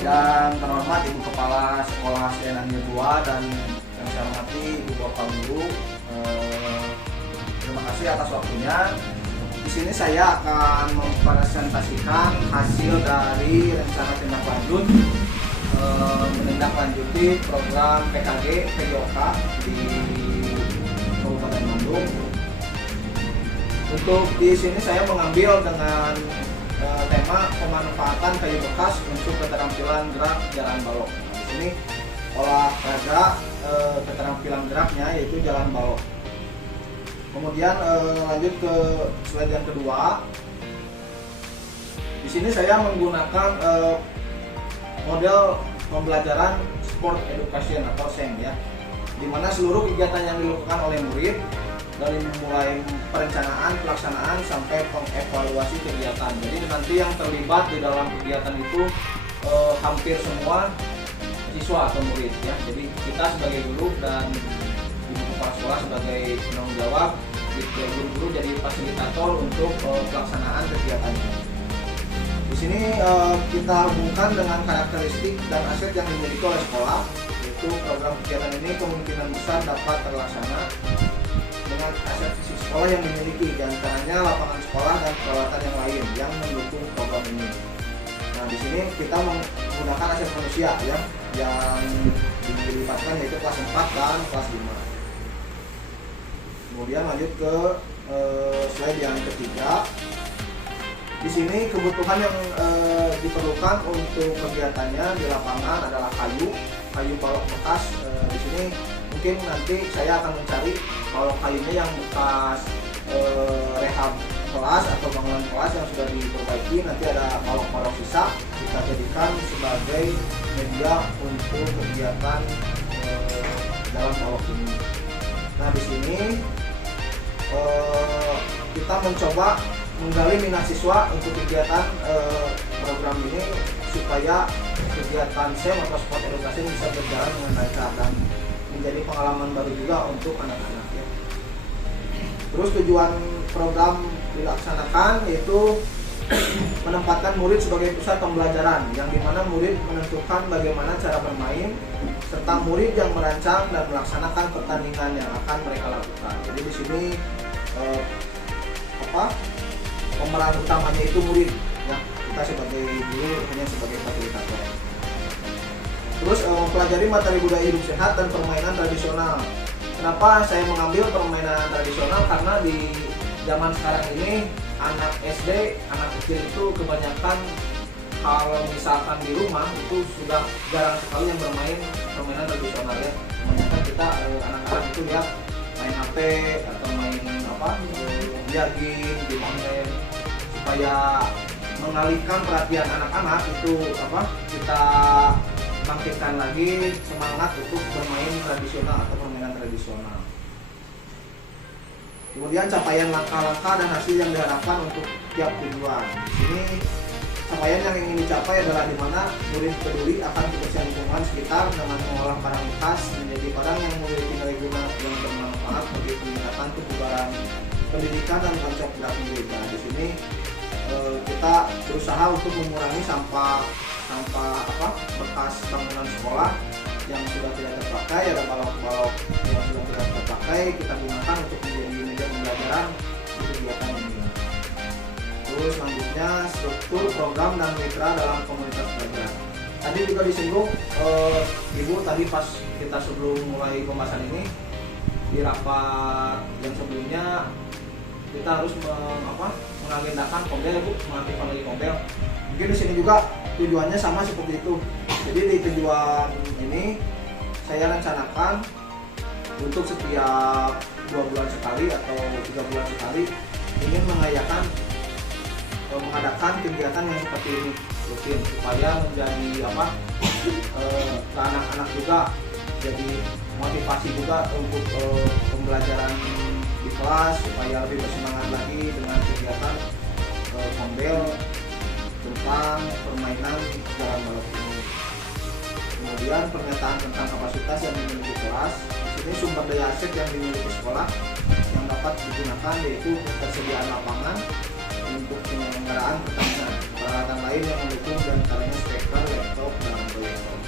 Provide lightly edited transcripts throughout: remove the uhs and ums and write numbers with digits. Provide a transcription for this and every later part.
Yang terhormat Ibu Kepala Sekolah Senangnya 2 dan yang saya hormati Ibu Bapak Guru, terima kasih atas waktunya. Di sini saya akan mempresentasikan hasil dari rencana tindak lanjut menindaklanjuti program PKG PGOK di Kabupaten Bandung. Untuk di sini saya mengambil dengan tema pemanfaatan kayu bekas untuk keterampilan gerak jalan balok. Di sini olahraga keterampilan geraknya yaitu jalan balok. Kemudian lanjut ke slide yang kedua. Di sini saya menggunakan model pembelajaran sport education atau SEM ya, di mana seluruh kegiatan yang dilakukan oleh murid dari mulai perencanaan, pelaksanaan sampai pengevaluasi kegiatan. Jadi nanti yang terlibat di dalam kegiatan itu hampir semua siswa atau murid ya. Jadi kita sebagai guru dan ibu kepala sekolah sebagai penanggung jawab, guru-guru jadi fasilitator untuk pelaksanaan kegiatannya. Di sini kita hubungkan dengan karakteristik dan aset yang dimiliki oleh sekolah, yaitu program kegiatan ini kemungkinan besar dapat terlaksana dengan aset fisik sekolah yang dimiliki, diantaranya lapangan sekolah dan peralatan yang lain yang mendukung program ini. Nah, di sini kita menggunakan aset manusia ya, yang dilibatkan yaitu kelas 4 dan kelas 5. Kemudian lanjut ke slide yang ketiga. Di sini kebutuhan yang diperlukan untuk kegiatannya di lapangan adalah kayu balok bekas. Di sini mungkin nanti saya akan mencari balok kayunya yang bekas rehab kelas atau bangunan kelas yang sudah diperbaiki. Nanti ada balok-balok sisa kita jadikan sebagai media untuk kegiatan dalam balok ini. Nah, di sini kita mencoba menggali minat siswa untuk kegiatan program ini supaya kegiatan SEM atau sport edukasi bisa berjalan dengan lancar dan menjadi pengalaman baru juga untuk anak-anak ya. Terus tujuan program dilaksanakan yaitu menempatkan murid sebagai pusat pembelajaran, yang dimana murid menentukan bagaimana cara bermain serta murid yang merancang dan melaksanakan pertandingan yang akan mereka lakukan. Jadi di sini pemeran utamanya itu murid ya, kita sebagai guru hanya sebagai fasilitator. Terus mempelajari materi budaya hidup sehat dan permainan tradisional. Kenapa saya mengambil permainan tradisional? Karena di zaman sekarang ini anak SD, anak kecil itu kebanyakan kalau misalkan di rumah itu sudah jarang sekali yang bermain permainan tradisional ya. Kebanyakan kita anak-anak itu ya main HP atau main game online, supaya mengalihkan perhatian anak-anak itu kita bangkitkan lagi semangat untuk bermain tradisional atau permainan tradisional. Kemudian capaian langkah-langkah dan hasil yang diharapkan untuk tiap tujuan. Di sini capaian yang ingin dicapai adalah di mana murid peduli akan kebersihan lingkungan sekitar dengan mengolah barang bekas menjadi barang yang memiliki nilai guna yang bermanfaat bagi peningkatan kebugaran pendidikan dan konsep gerak murid. Nah, di sini kita berusaha untuk mengurangi sampah bekas bangunan sekolah yang sudah tidak terpakai. Ada balok-balok yang sudah tidak terpakai kita gunakan untuk menjadi media pembelajaran di kegiatan ini. Terus selanjutnya struktur program dan mitra dalam komunitas belajar. Tadi juga disinggung Ibu tadi pas kita sebelum mulai pembahasan ini di rapat yang sebelumnya kita harus mengagendakan kombel ya Bu, mengaktifkan lagi kombel. Mungkin di sini juga tujuannya sama seperti itu. Jadi di tujuan ini saya rencanakan untuk setiap 2 bulan sekali atau 3 bulan sekali ingin mengadakan kegiatan yang seperti ini rutin, supaya menjadi ke anak-anak juga jadi motivasi juga untuk pembelajaran di kelas, supaya lebih bersemangat lagi dengan kegiatan kombel tentang permainan jalan balok ini. Kemudian pernyataan tentang kapasitas yang dimiliki kelas. Di sini sumber daya aset yang dimiliki sekolah yang dapat digunakan yaitu ketersediaan lapangan untuk penyelenggaraan pertandingan peralatan lain yang mendukung dan caranya speaker, laptop, dan proyektor.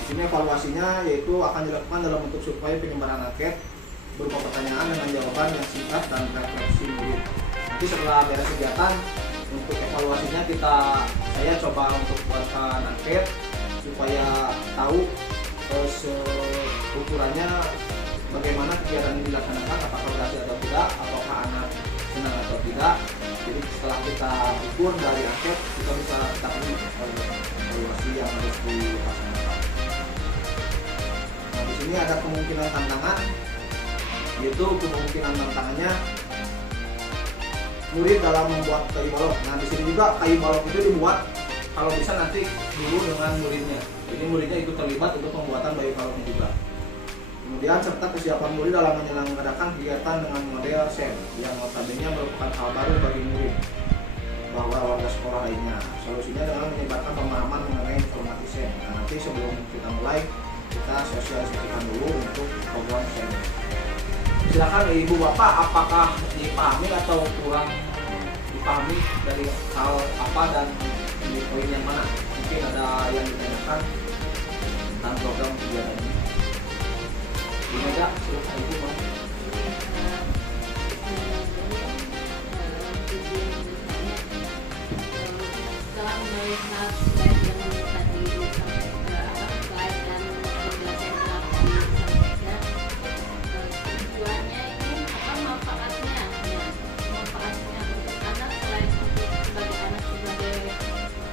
Di sini evaluasinya yaitu akan dilakukan dalam bentuk survei penyebaran anket berupa pertanyaan dengan jawaban yang singkat dan refleksi murid. Nanti setelah beres kegiatan, untuk evaluasinya saya coba untuk buatkan anket supaya tahu ukurannya bagaimana kegiatan ini dilaksanakan, apakah berhasil atau tidak, apakah anak senang atau tidak. Jadi setelah kita ukur dari anket, kita bisa tahu evaluasi yang harus dilaksanakan. Nah, di sini ada kemungkinan tantangan, yaitu kemungkinan tantangannya murid dalam membuat kayu balok. Nah, di sini juga kayu balok itu dibuat kalau bisa nanti dulu dengan muridnya. Jadi muridnya ikut terlibat untuk pembuatan bayi baloknya juga. Kemudian serta kesiapan murid dalam menyelenggarakan kegiatan dengan model SEM yang notabene merupakan hal baru bagi murid bahwa warga sekolah lainnya. Solusinya dengan menyebarkan pemahaman mengenai informasi SEM. Nah, nanti sebelum kita mulai, kita sosialisasikan dulu untuk program SEM. Silakan Ibu Bapak, apakah dipahami atau kurang dipahami dari hal apa dan di poin yang mana? Mungkin ada yang ditanyakan tentang program kegiatan ini. Bu Mega, silakan Ibu. Setelah melihat slide yang tadi slide dan penjelasan yang tujuannya ini apa manfaatnya untuk anak selain untuk sebagai anak sebagai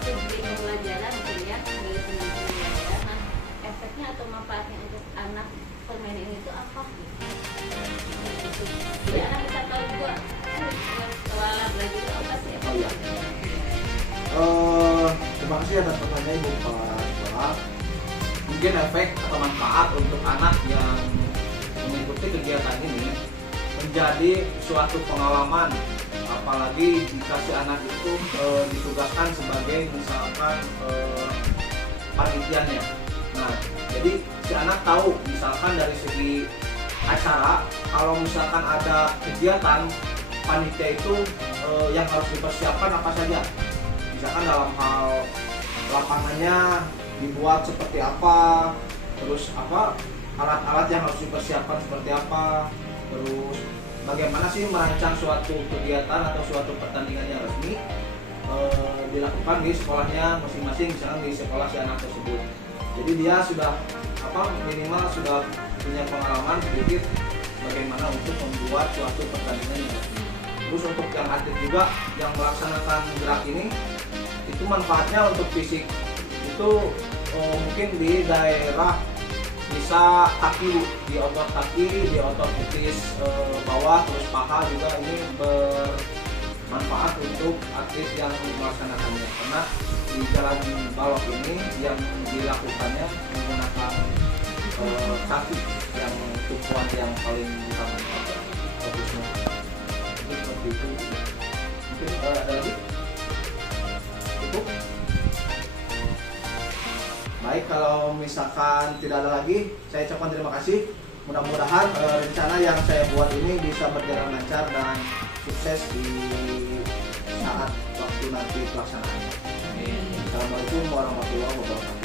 subjek pembelajaran gitu ya, sebagai subjek pembelajaran. Nah, efeknya atau manfaatnya untuk anak permainan ini itu apa gitu? Jadi anak bisa tahu juga sekolah belajar itu apa sih? Terima kasih atas pertanyaan Ibu Kepala Sekolah. Mungkin efek atau manfaat untuk anak yang mengikuti kegiatan ini menjadi suatu pengalaman, apalagi jika si anak itu ditugaskan sebagai misalkan panitianya. Nah, jadi si anak tahu misalkan dari segi acara, kalau misalkan ada kegiatan panitia itu yang harus dipersiapkan apa saja. Misalkan dalam hal lapangannya dibuat seperti apa, terus alat-alat yang harus dipersiapkan seperti apa, terus bagaimana sih merancang suatu kegiatan atau suatu pertandingan yang resmi dilakukan di sekolahnya masing-masing, misalkan di sekolah si anak tersebut. Jadi dia sudah minimal sudah punya pengalaman sedikit bagaimana untuk membuat suatu pertandingan yang resmi. Terus untuk yang atlet juga yang melaksanakan gerak ini, itu manfaatnya untuk fisik itu mungkin di daerah bisa kaki, di otot kaki, di otot betis bawah, terus paha juga ini bermanfaat untuk atlet yang melaksanakannya, karena di jalan balok ini yang dilakukannya menggunakan kaki yang tumpuan yang paling utama fokusnya. Ini seperti itu. Mungkin ada lagi? Cukup? Baik, kalau misalkan tidak ada lagi, saya ucapkan terima kasih. Mudah-mudahan rencana yang saya buat ini bisa berjalan lancar dan sukses di saat waktu nanti pelaksanaannya. Assalamualaikum warahmatullahi wabarakatuh.